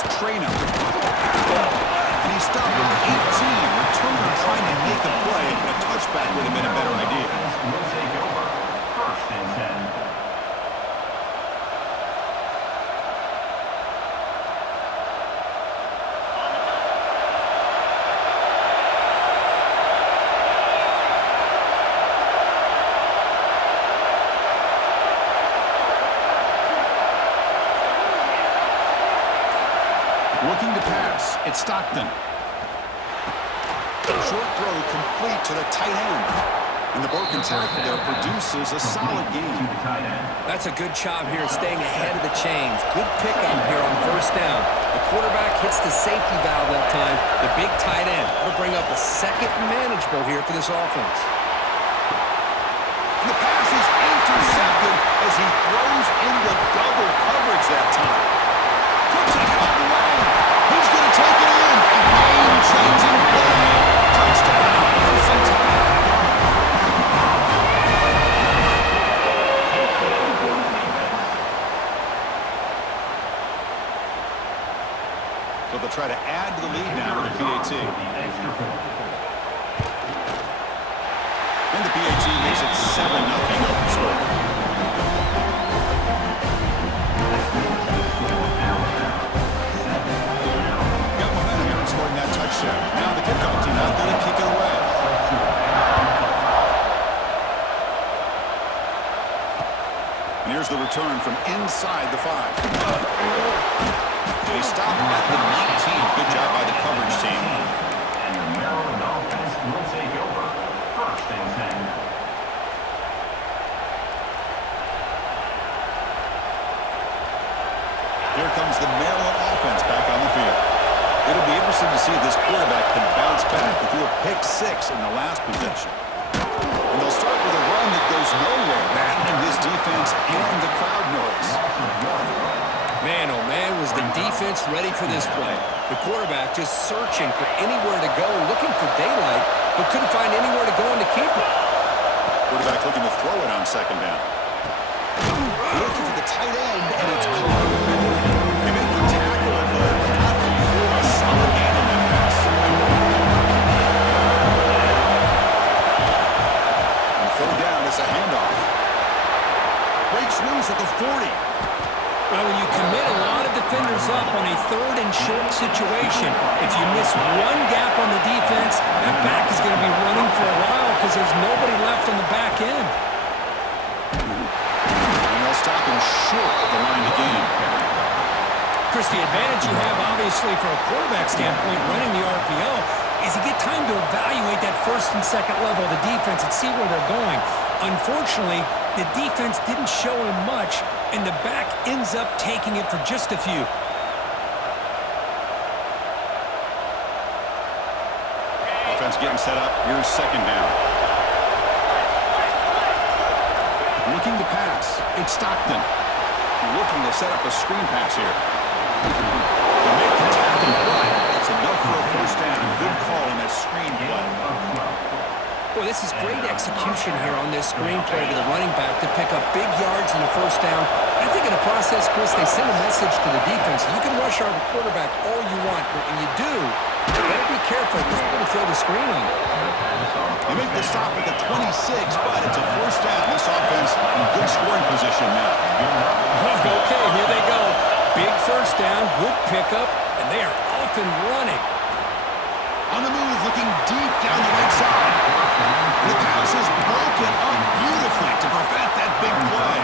It's Traynor. And he stopped at 18. Returner trying to make a play, and a touchback would have been a better idea. Will take over. First and 10. Looking to pass. It's Stockton. Short throw complete to the tight end. And the broken tackle there produces a solid game. That's a good job here staying ahead of the chains. Good pickup here on first down. The quarterback hits the safety valve that time. The big tight end will bring up a second manageable here for this offense. And the pass is intercepted as he throws into double coverage that time. Puts it all the way. He's going to take it in. A game-changing play. Touchdown, first and 10. So they'll try to add to the lead now with the PAT. And the PAT makes it 7-0 open score. Now the kickoff team out there to kick it away. And here's the return from inside the 5. They stop at the 19. Good job by the coverage team. And the Maryland offense will take over. First and 10. Here comes the Maryland offense back on the field. It'll be interesting to see if this quarterback can bounce back. They threw a pick 6 in the last possession. And they'll start with a run that goes nowhere, battling this defense and the crowd noise. Man, oh man, was the defense ready for this play. The quarterback just searching for anywhere to go, looking for daylight, but couldn't find anywhere to go and to keep it. Quarterback looking to throw it on second down. Looking for the tight end, and it's caught. They make the tackle, but not before a solid gain on that pass. And third down is a handoff. Breaks loose at the 40. Well, when you commit a lot of defenders up on a third and short situation, if you miss one gap on the defense, that back is going to be running for a while because there's nobody left on the back end. And they'll stop him short of the line to gain. Chris, the advantage you have, obviously, from a quarterback standpoint, running the RPO, is you get time to evaluate that first and second level of the defense and see where they're going. Unfortunately, the defense didn't show him much, and the back ends up taking it for just a few. Offense getting set up. Here's second down. Looking to pass. It's Stockton. Looking to set up a screen pass here. They make the tackle, but it's enough for a first down. Good call in that screen play. Boy, this is great execution here on this screen play to the running back to pick up big yards and a first down. I think in the process, Chris, they send a message to the defense. You can rush our quarterback all you want, but when you do, you better be careful because we're going to throw the screen on it. They make the stop at the 26, but it's a first down. This offense in good scoring position now. Okay, here they go. Big first down, good pickup, and they are off and running. On the move, looking deep down the right side. The pass is broken up beautifully to prevent that big play.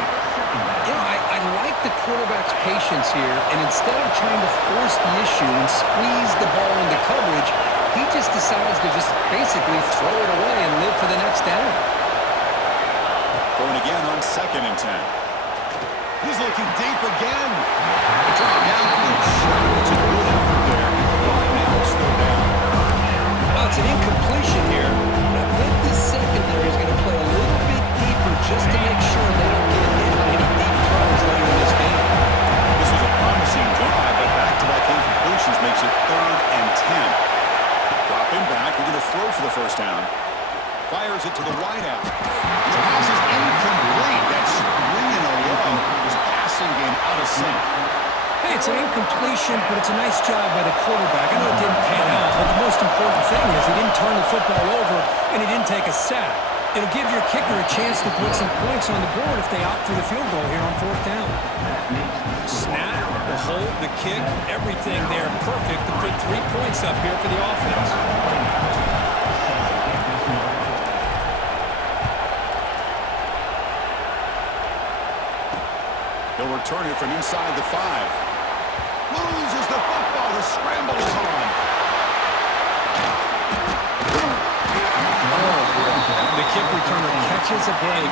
You know, I like the quarterback's patience here, and instead of trying to force the issue and squeeze the ball into coverage, he just decides to just basically throw it away and live for the next down. Going again on second and 10. He's looking deep again. Drop down field shot. It's a good effort there. Now it's third down. Well, it's an incompletion here, but I bet this secondary is going to play a little bit deeper just to make sure they don't get hit on any deep throws later in this game. This was a promising drive, but back-to-back incompletions makes it third and 10. Drop him back. We're going to throw for the first down. Fires it to the wideout. The pass is incomplete. That screen in a row. His passing game out of sync. Hey, it's an incompletion, but it's a nice job by the quarterback. I know it didn't pan out, but the most important thing is he didn't turn the football over and he didn't take a sack. It'll give your kicker a chance to put some points on the board if they opt for the field goal here on 4th down. Snap, the hold, the kick, everything there perfect to put 3 points up here for the offense. He'll return it from inside the 5. Loses the football. The scramble is on. The kick returner catches a break.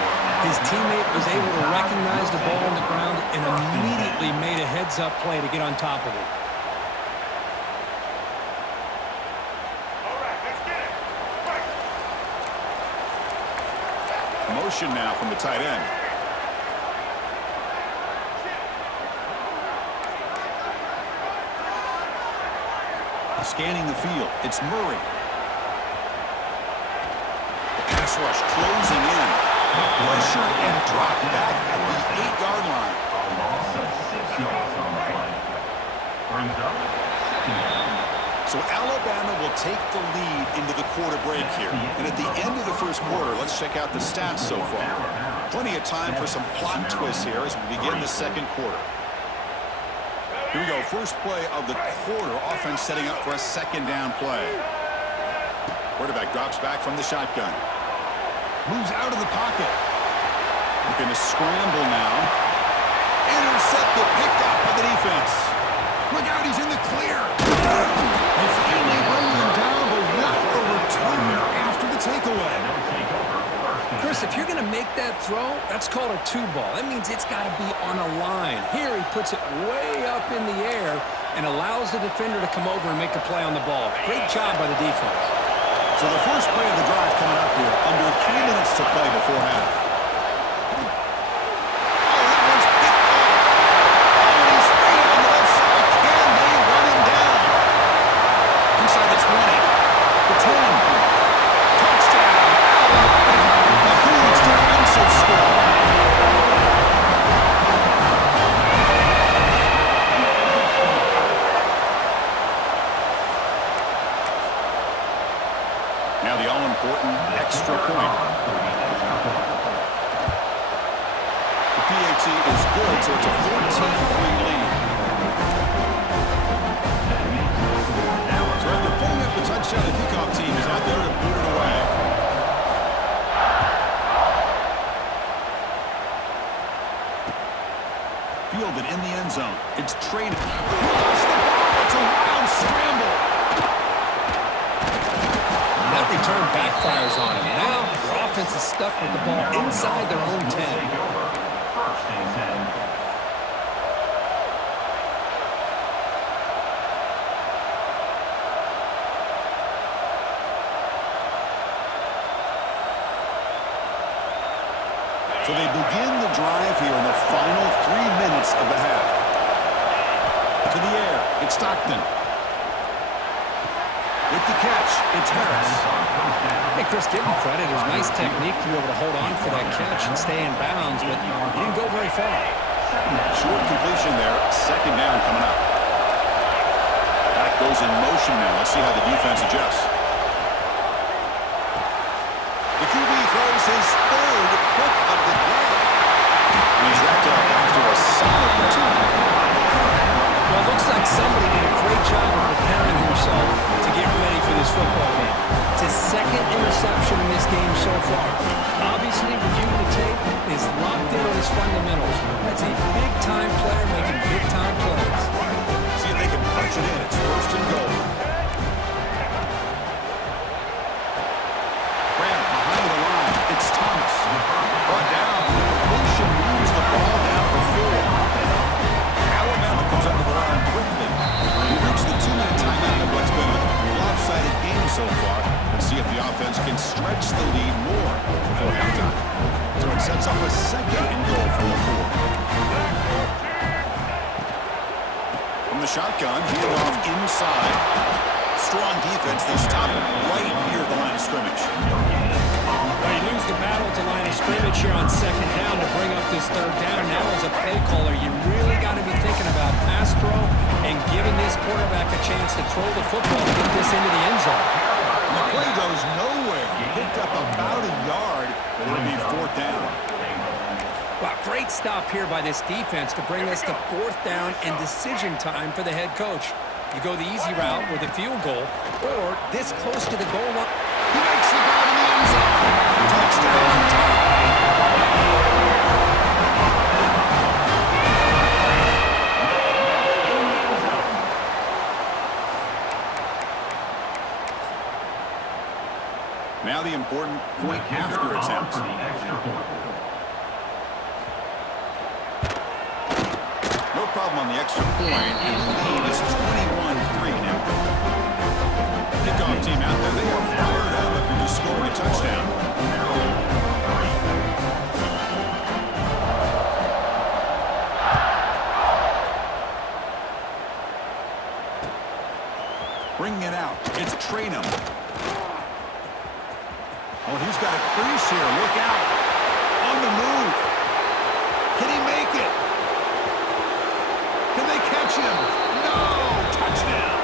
His teammate was able to recognize the ball on the ground and immediately made a heads-up play to get on top of it. All right, let's get it. Motion now from the tight end. Scanning the field. It's Murray. The pass rush closing in. Pressure and drop back at the 8-yard line. A loss of 6 yards on the play. Brings up 2nd down. So Alabama will take the lead into the quarter break here. And at the end of the first quarter, let's check out the stats so far. Plenty of time for some plot twists here as we begin the second quarter. Here we go, first play of the quarter. Offense setting up for a 2nd down play. Quarterback drops back from the shotgun. Moves out of the pocket. Looking to scramble now. Intercepted, picked up by the defense. Look out, he's in the clear. They finally bring him down, but what a return after the takeaway. Chris, if you're going to make that throw, that's called a 2-ball. That means it's got to be on a line. Here he puts it way up in the air and allows the defender to come over and make a play on the ball. Great job by the defense. So the first play of the drive coming up here. Under 3 minutes to play before half. Oh, that one's picked off. Oh, and he's free on the left side. Can they run him down? Inside the 20. The 10. Touchdown. A huge defensive score. Now the all-important extra point. The PAT is good, so it's a 14-3 lead. So after pulling up the touchdown, the kickoff team is out there to boot it away. Fielded in the end zone. It's traded. Lost the ball. It's a wild scramble. That return backfires on him. Now, their offense is stuck with the ball inside their own 10. Take over. 1st and 10. So they begin the drive here in the final 3 minutes of the half. To the air, it's Stockton. With the catch, it's Harris. Hey, Chris, give him credit. It was nice technique to be able to hold on for that catch and stay in bounds, but he didn't go very far. Short completion there. 2nd down coming up. Back goes in motion now. Let's see how the defense adjusts. The QB throws his 3rd pick of the game. And he's wrapped up after a solid return. Well, it looks like somebody did a great job of preparing himself to get ready for this football game. It's his 2nd interception in this game so far. Obviously, reviewing the tape, is locked in on his fundamentals. That's a big-time player making big-time plays. See if they can punch it in. It's 1st and goal. Grant behind the line. It's Thomas. Brought down. The completion moves the ball down for 4. Alabama comes up to the line quickly. We reached the 2-minute timeout of what's been a lopsided game so far. Let's see if the offense can stretch the lead more before halftime. So it sets up a 2nd and goal from the 4. From the shotgun, heel off inside. Strong defense. They stop right near the line of scrimmage. Well, you lose the battle at the line of scrimmage here on 2nd down to bring up this 3rd down. Now as a play caller, you really got to be thinking about pass throw and giving this quarterback a chance to throw the football and get this into the end zone. And the play goes nowhere. Picked up about a yard, but it'll be fourth down. Wow, great stop here by this defense to bring us to fourth down and decision time for the head coach. You go the easy route with a field goal, or this close to the goal line. He makes the grab in the end zone. Touchdown tie. Now the important point after attempt. No problem on the extra point, and the lead is 21-3 now. Kickoff team out there, they are fired up after just scoring a touchdown. Bringing it out, it's Traynham. Oh, he's got a crease here. Look out. On the move. Can he make it? Can they catch him? No! Touchdown.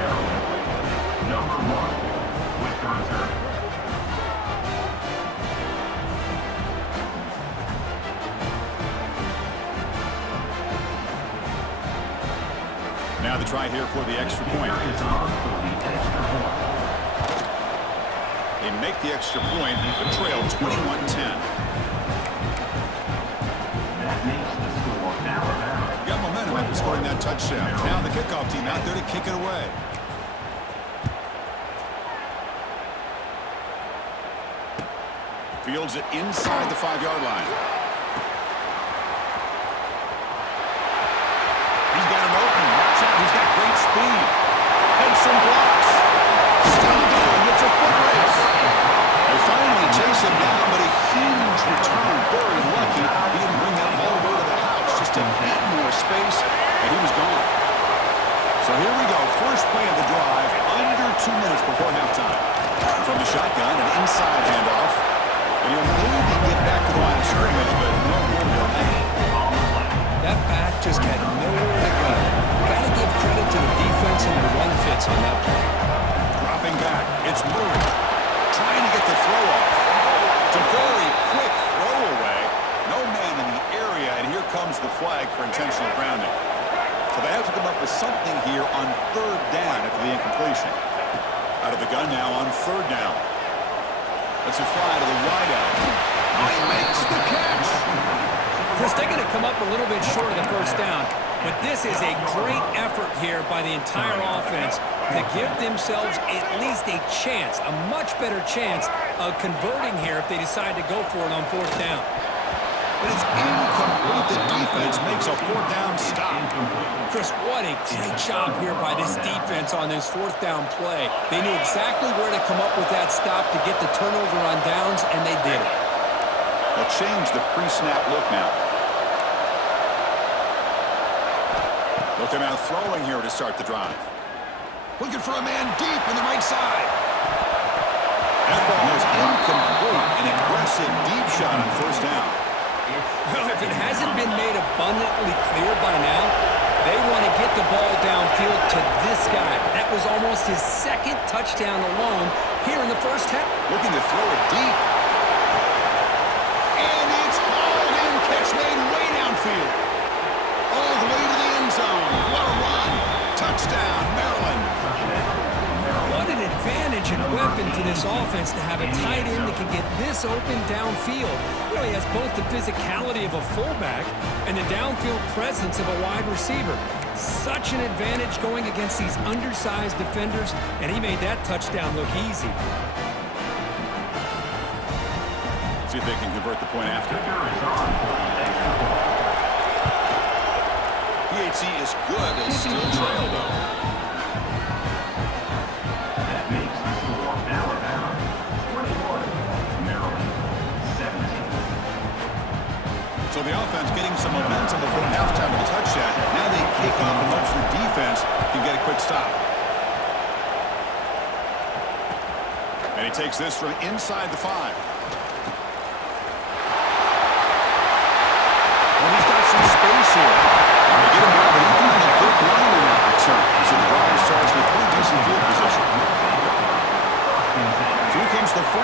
Maryland. Number 1 with the return. Now the try here for the extra point. Is on for the extra point. They make the extra point, but trail 21-10. That makes the score Alabama. Got momentum after scoring that touchdown. Now the kickoff team out there to kick it away. Fields it inside the 5-yard line. He's got him open. Watch out. He's got great speed. And some blocks. Still going. It's a foot race. They finally chase him down, but a huge return. Very lucky. He didn't bring that ball away to the house. Just a bit more space, and he was gone. So here we go. First play of the drive, under 2 minutes before halftime. From the shotgun, an inside handoff. And he'll maybe get back to the line of scrimmage, but no more than that. That back just had nowhere to go. Got to give credit to the defense and the run fits on that play. Dropping back, it's Murray. Trying to get the throw off. It's a very quick throw away. No man in the area, and here comes the flag for intentional grounding. So they have to come up with something here on third down after the incompletion. Out of the gun now on third down. That's a fly to the wideout. He makes the catch. Chris, they're going to come up a little bit short of the first down, but this is a great effort here by the entire offense to give themselves at least a chance, a much better chance of converting here if they decide to go for it on fourth down. But it's incomplete. The defense makes a fourth down stop. Chris, what a great job here by this defense on this fourth down play. They knew exactly where to come up with that stop to get the turnover on downs, and they did it. They'll change the pre-snap look now. Looking out throwing here to start the drive. Looking for a man deep on the right side. That ball is incomplete. An aggressive deep shot on first down. Well, if it hasn't been made abundantly clear by now, they want to get the ball downfield to this guy. That was almost his second touchdown alone here in the first half. Looking to throw it deep. And it's hauled in. Catch made way downfield. All the way to the end zone. What a run. Touchdown, Maryland. What an advantage and weapon for this offense to have a tight end that can get this open downfield. Really has both the physicality of a fullback and the downfield presence of a wide receiver. Such an advantage going against these undersized defenders, and he made that touchdown look easy. See if they can convert the point after. PHC is good. They still trail, though. That makes the score Alabama 21, Maryland 17. So the offense getting some momentum before halftime with a touchdown. Now they kick off and hope the defense can get a quick stop. And he takes this from inside the 5. Well, he's got some space here.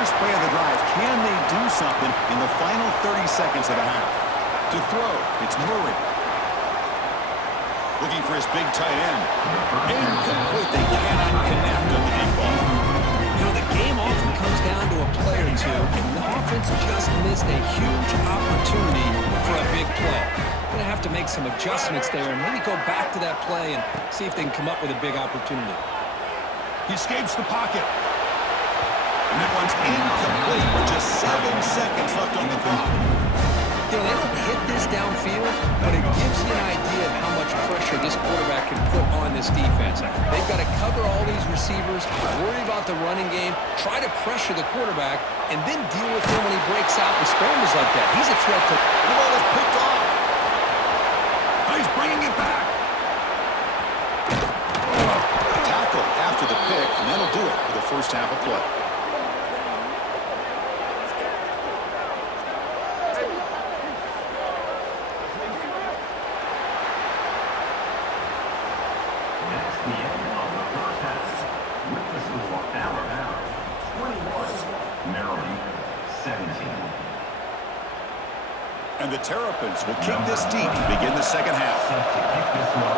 last play of the drive. Can they do something in the final 30 seconds of the half? To throw, it's Murray. Looking for his big tight end. Incomplete. They cannot connect on the deep ball. You know, the game often comes down to a play or two, and the offense just missed a huge opportunity for a big play. Going to have to make some adjustments there and maybe go back to that play and see if they can come up with a big opportunity. He escapes the pocket. And that one's incomplete with just 7 seconds left on the clock. You know, they don't hit this downfield, but it gives you an idea of how much pressure this quarterback can put on this defense. They've got to cover all these receivers, worry about the running game, try to pressure the quarterback, and then deal with him when he breaks out and scrambles like that. He's a threat to... The ball is picked off. He's bringing it back. Tackle after the pick, and that'll do it for the first half of play. That's the end of the first half. With the score, Alabama 21, Maryland 17. And the Terrapins will kick this deep to begin the second half. Set to kick this one.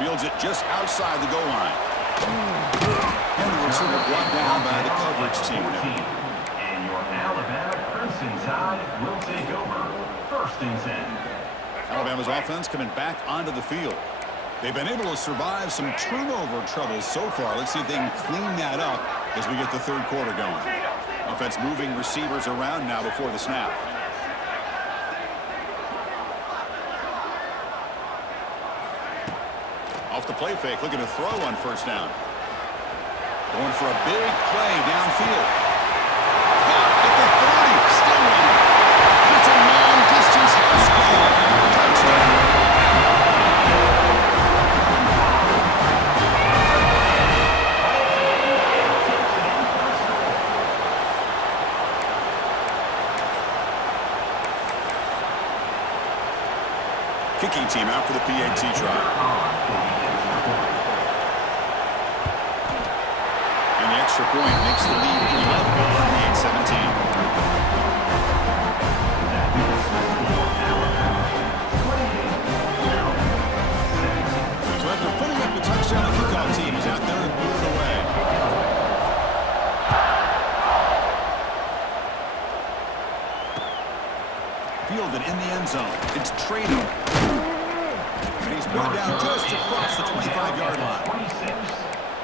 Fields it just outside the goal line. And the receiver brought down by the coverage team. And your Alabama Crimson Tide will take over. First and 10. Alabama's offense coming back onto the field. They've been able to survive some turnover troubles so far. Let's see if they can clean that up as we get the third quarter going. Offense moving receivers around now before the snap. Off the play fake, looking to throw on first down. Going for a big play downfield. Caught at the 30, still running. And it's a long-distance house call. Touchdown. Kicking team out for the PAT try. And the extra point makes the lead 11, 28-17. So after putting up the touchdown, the kickoff team is out there and blew it away. Fielded in the end zone. It's Trado. And he's brought down just across the 25-yard line. 26,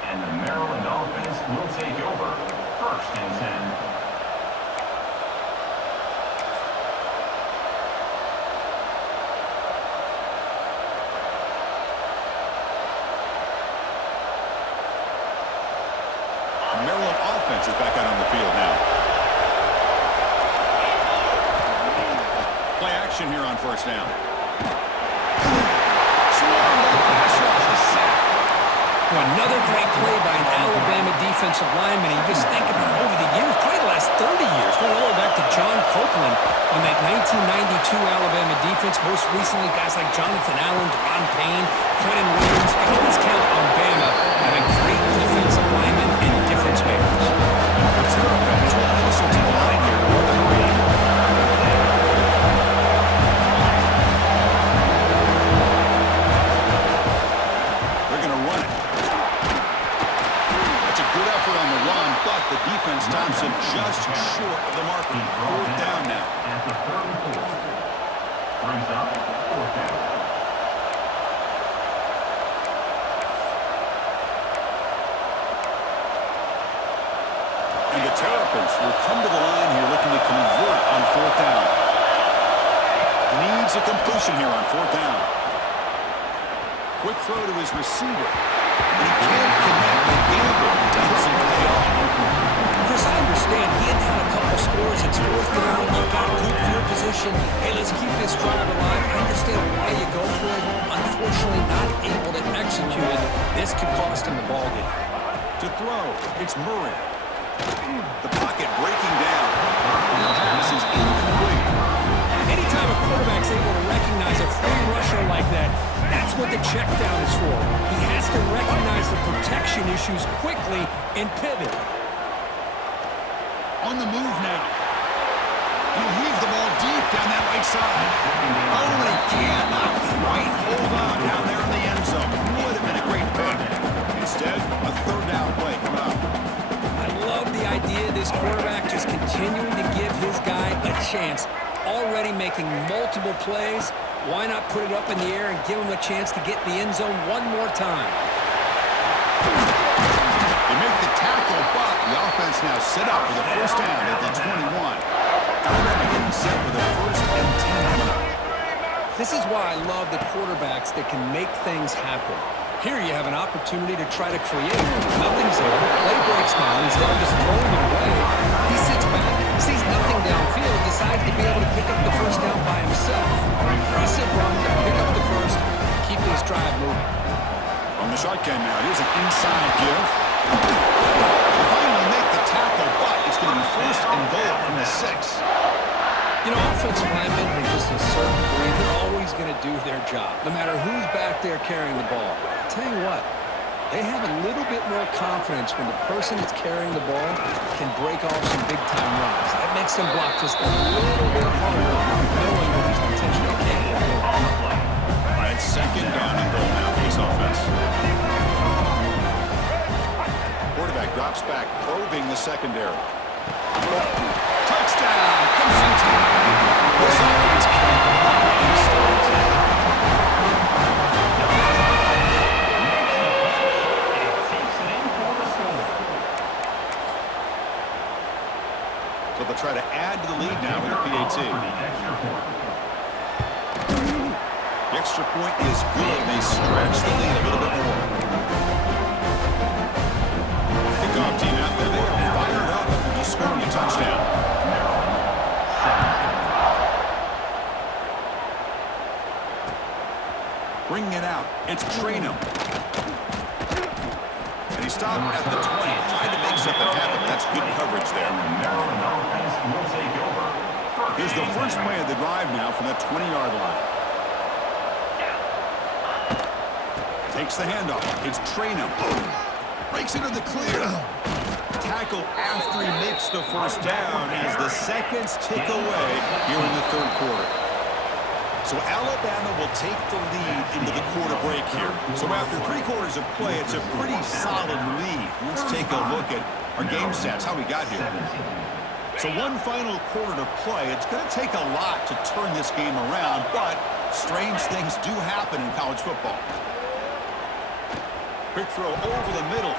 and the Maryland offense will take over. First and 10. The Maryland offense is back out on the field now. Play action here on first down. Another great play by an Alabama defensive lineman. And you just think about over the years, probably the last 30 years, going all the way back to John Copeland on that 1992 Alabama defense. Most recently, guys like Jonathan Allen, Deron Payne, Quentin Williams. You can always count on Bama having great defensive linemen and difference makers. The defense stops him just short of the marker. Fourth down now. At the 34. Brings up fourth down. And the Terrapins will come to the line here looking to convert on fourth down. Needs a completion here on fourth down. Quick throw to his receiver. And he can't connect the gamble. Doesn't pay off. Chris, I understand. He had had a couple scores. It's fourth down. You've got good field position. Hey, let's keep this drive alive. I understand why you go for it. Unfortunately, not able to execute it. This could cost him the ball game. To throw, it's Murray. The pocket breaking down. This is incomplete. Anytime a quarterback's able to recognize a free rusher like that, that's what the check down is for. He has to recognize the protection issues quickly and pivot. On the move now. He'll heave the ball deep down that right side. Oh, and he cannot quite hold on down there in the end zone. Would have been a great pick. Instead, a third down play coming up. I love the idea of this quarterback just continuing to give his guy a chance. Already making multiple plays. Why not put it up in the air and give him a chance to get in the end zone one more time? They make the tackle, but the offense now set up with a first down at the 21. Alabama getting set with a first and 10 coming up. This is why I love the quarterbacks that can make things happen. Here you have an opportunity to try to create. Nothing's there. Play breaks down. Instead of just throwing it away, he sits back, sees nothing downfield, decides to be able to pick up the first down by himself. Impressive run to pick up the first, keep this drive moving. On the shotgun now, here's an inside give. They finally make the tackle, but it's going to be first and goal from the 6. You know, offensive linemen are just a certain breed. They're always going to do their job, no matter who's back there carrying the ball. I'll tell you what, they have a little bit more confidence when the person that's carrying the ball can break off some big-time runs. That makes them block just a little bit harder, knowing what he's potentially capable of doing. All right, second down and goal now for this offense. Quarterback drops back, probing the secondary. Touchdown! Comes in time. This offense can't really start. So they'll try to add to the lead now with a PAT. The extra point is good. They stretch the lead a little bit more. Kickoff team out there. They are fired up after just scoring a touchdown. Bringing it out. It's Traynham. And he stopped at the 20. Trying to make something happen. That's good coverage there. Here's the first play of the drive now from that 20-yard line. Takes the handoff. It's Traynham. Breaks into the clear. Tackle after he makes the first down as the seconds tick away here in the third quarter. So Alabama will take the lead into the quarter break here. So after 3 quarters of play, it's a pretty solid lead. Let's take a look at our game stats, how we got here. So one final quarter to play. It's going to take a lot to turn this game around, but strange things do happen in college football. Quick throw over the middle.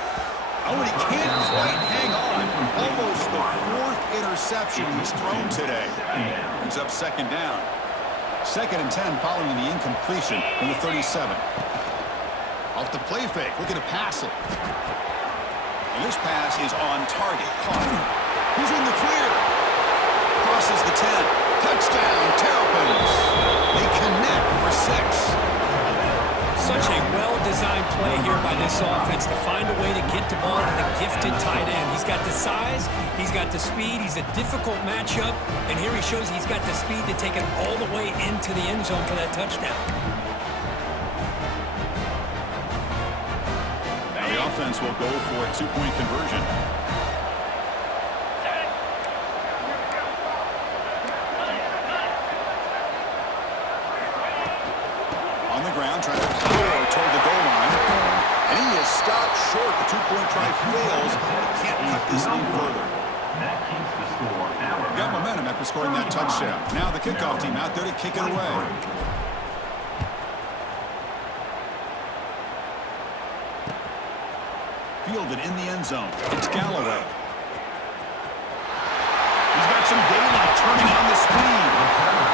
Oh, and he can't quite hang on. Almost the 4th interception he's thrown today. He's up second down. Second and 10 following the incompletion from the 37. Off the play fake, looking to pass it. And this pass is on target. Caught. He's in the clear. Crosses the 10. Touchdown, Terrapins. They connect for 6. Such a well-designed play here by this offense to find a way to get the ball to the gifted tight end. He's got the size, he's got the speed, he's a difficult matchup, and here he shows he's got the speed to take it all the way into the end zone for that touchdown. Now the offense will go for a 2-point conversion. On the ground, trying to clear toward the goal line. And he is stopped short. The 2-point try fails. He can't cut this lead further. That keeps the score. Got momentum after scoring that touchdown. Now the kickoff team out there to kick it away. Fielded in the end zone. It's Galloway. He's got some daylight turning on the speed.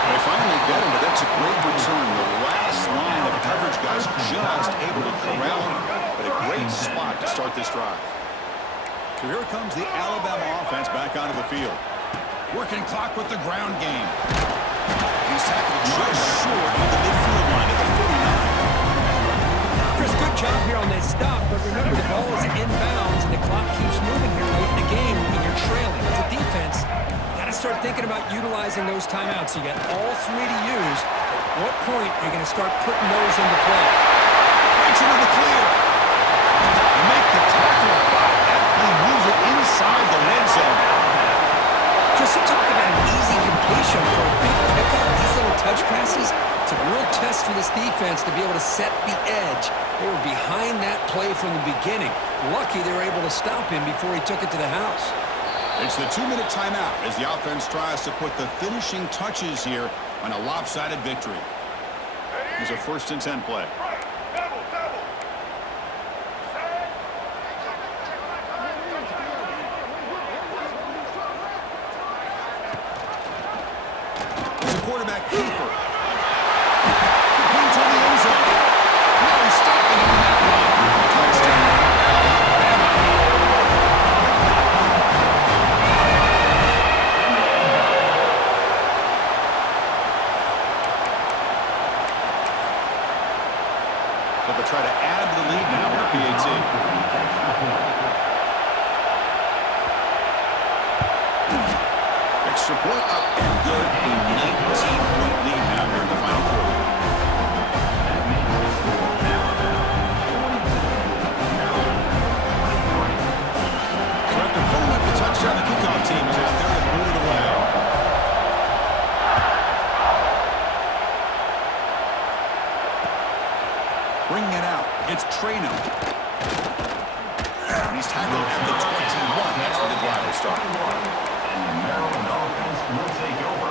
They finally get him, but that's a great return. The last line of coverage guys just able to corral him. But a great spot to start this drive. So here comes the Alabama offense back onto the field. Working clock with the ground game. He's tackled just short of the midfield line at the 49. Chris, good job here on this stop, but remember the ball is inbounds and the clock keeps moving here late in the game when you're trailing. As a defense, you got to start thinking about utilizing those timeouts. You got all three to use. At what point are you going to start putting those into play? Breaks into the clear. They make the tackle, but aptly moves it inside the red zone. Chris, you talk about an easy completion for a big pickup. These little touch passes, it's a real test for this defense to be able to set the edge. They were behind that play from the beginning. Lucky they were able to stop him before he took it to the house. It's the 2-minute timeout as the offense tries to put the finishing touches here on a lopsided victory. It's a 1st and 10 play. Quarterback keeper. Going toward the end zone. Now he's stopping him on that run. Touchdown. So they'll try to add to the lead now with a PAT. Extra point up and good. A 19-point lead now here in the final quarter. So after pulling up the touchdown, the kickoff team is out there to move it away. Bringing it out, it's Trano. And he's tackled at the 21. That's where the drive will start. And the Maryland offense will take over.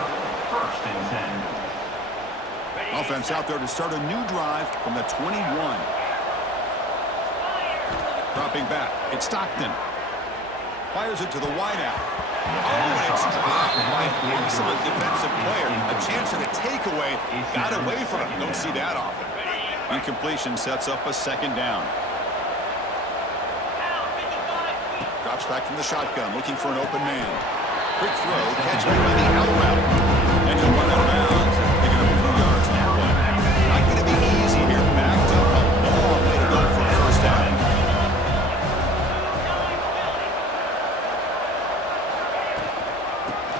1st and 10. Offense out there to start a new drive from the 21. Dropping back, it's Stockton. Fires it to the wideout. Oh, and it's dropped by an excellent defensive player. A chance at a takeaway. Got away from it. Don't see that often. Incompletion sets up a 2nd down. Drops back from the shotgun, looking for an open man. Quick throw, catch by the out route. And he'll run out of bounds. Picking up 2 yards on the play. Not going to be easy here. Backed up a long way to go for a 1st down.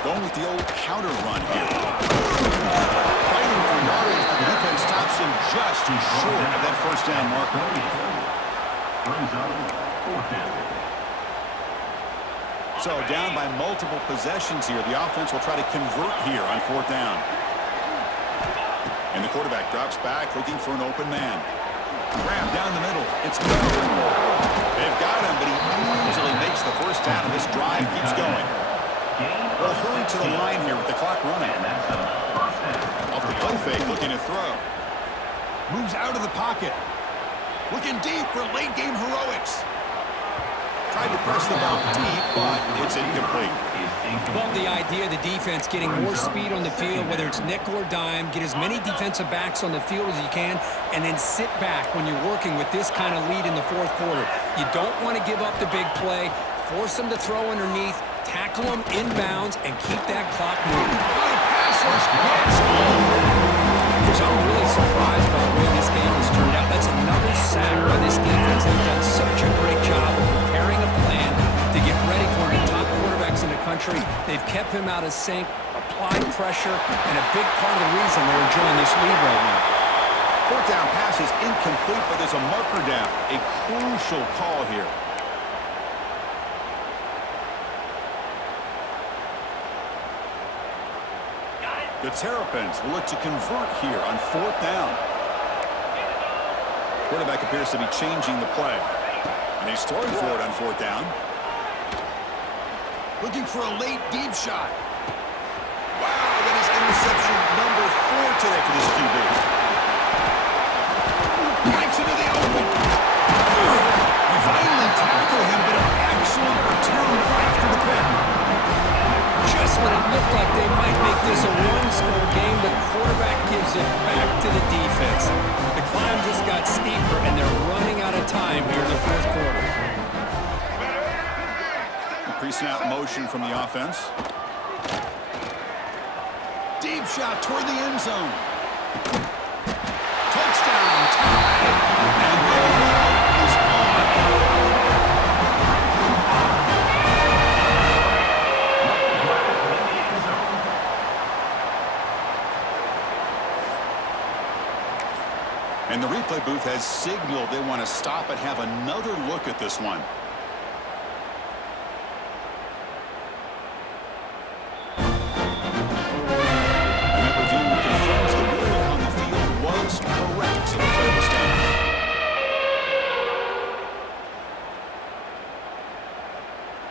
Going with the old counter run here. Fighting for yardage, but the defense stops him just too short of that 1st down marker. Brings up 4th down. So down by multiple possessions here. The offense will try to convert here on 4th down. And the quarterback drops back, looking for an open man. Grab down the middle. It's Miller. They've got him, but he easily makes the 1st down, and this drive keeps going. They'll hurry to the line here with the clock running. Off the play fake, looking to throw. Moves out of the pocket. Looking deep for late-game heroics. Tried to press the ball deep, but it's incomplete. Love the idea of the defense getting more speed on the field, whether it's nickel or dime, get as many defensive backs on the field as you can, and then sit back when you're working with this kind of lead in the 4th quarter. You don't want to give up the big play, force them to throw underneath, tackle them inbounds, and keep that clock moving. Because I'm really surprised by the way this game has turned out. That's another sack by this defense. They've done such a great job of preparing a plan to get ready for the top quarterbacks in the country. They've kept him out of sync, applied pressure, and a big part of the reason they're enjoying this lead right now. 4th down pass is incomplete, but there's a marker down. A crucial call here. The Terrapins will look to convert here on 4th down. Quarterback appears to be changing the play. And he's throwing for it on 4th down. Looking for a late deep shot. Wow, that is interception number 4 today for this QB. Breaks into the open. Finally tackle him, but an excellent return after the pick. Just when it looked like they might make this a one-score game, the quarterback gives it back to the defense. The climb just got steeper, and they're running out of time here in the 4th quarter. Pre-snap motion from the offense. Deep shot toward the end zone. Touchdown, tie. And the ball is on. has signaled they want to stop and have another look at this one. And that review confirms the ruling on the field was correct. So the play will stand.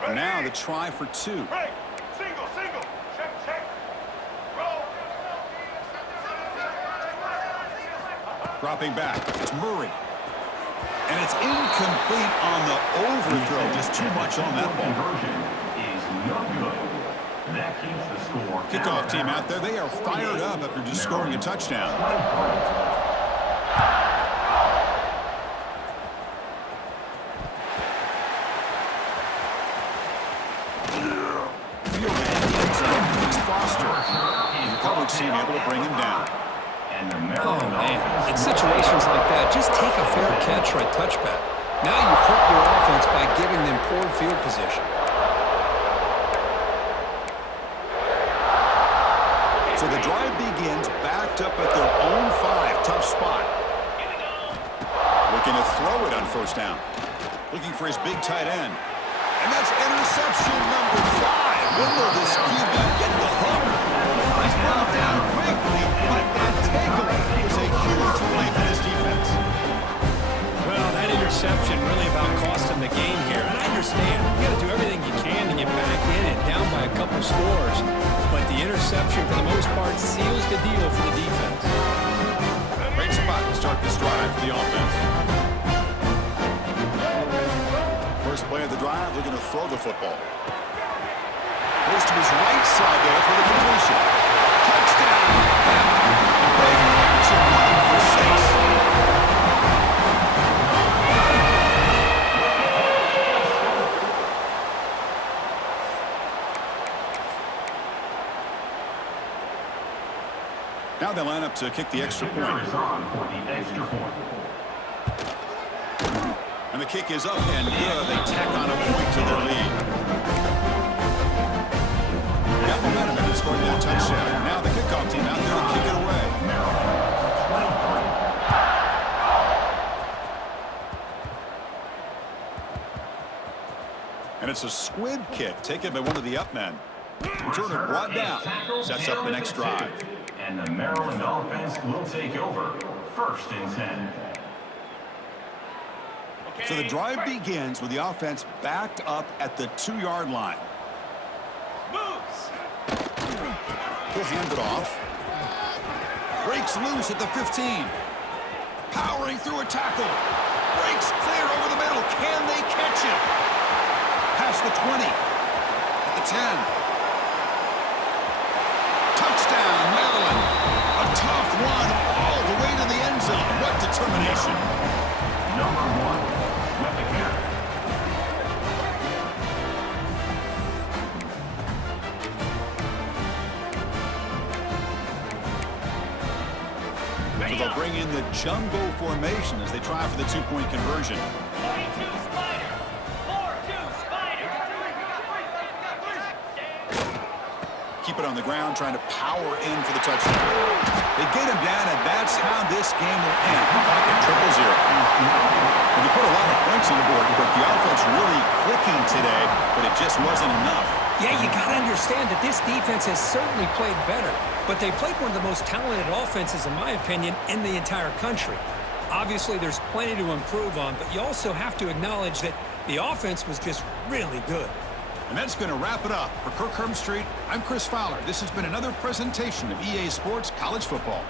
And now the try for 2. Break. Single. Check. Roll. Dropping back. It's Murray. And it's incomplete on the overthrow. Just too much on that ball. Conversion is no good. That keeps the score. Kickoff team out there. They are fired up after just scoring a touchdown. It's Foster. The coverage team able to bring him down. Oh, man. In situations like that, just take a fair catch or a touchback. Now you've hurt your offense by giving them poor field position. So the drive begins backed up at their own 5. Tough spot. Looking to throw it on first down. Looking for his big tight end. And that's interception number 5. When will this QB get the hook? He's brought down quickly, but that takeaway is a huge play for this defense. Well, that interception really about costing the game here. And I understand. You got to do everything you can to get back in and down by a couple scores. But the interception, for the most part, seals the deal for the defense. Great spot to start this drive for the offense. First play of the drive, looking to throw the football. Goes to his right side there for the completion. Touchdown! Big catch and 1 for 6. Now they line up to kick the extra point. And the kick is up and good. They tack on a point to their lead. Got momentum and scoring that touchdown. Now the kickoff team out there to kick it away. And it's a squib kick taken by one of the up men. Turner brought down. Sets up the next drive. And the Maryland offense will take over. 1st and 10. So the drive begins with the offense backed up at the 2-yard line. He'll hand it off. Breaks loose at the 15. Powering through a tackle. Breaks clear over the middle. Can they catch him? Past the 20. At the 10. Touchdown, Maryland. A tough one all the way to the end zone. What determination. Number 1, with the carry. So they'll bring in the jumbo formation as they try for the 2-point conversion. 42 Spider. 4-2 Spider. Keep it on the ground, trying to power in for the touchdown. They get him down, and that's how this game will end. Back at 0-0. And they put a lot of points on the board, but the offense really clicking today, but it just wasn't enough. Yeah, you got to understand that this defense has certainly played better, but they played one of the most talented offenses, in my opinion, in the entire country. Obviously, there's plenty to improve on, but you also have to acknowledge that the offense was just really good. And that's going to wrap it up. For Kirk Herbstreit, I'm Chris Fowler. This has been another presentation of EA Sports College Football.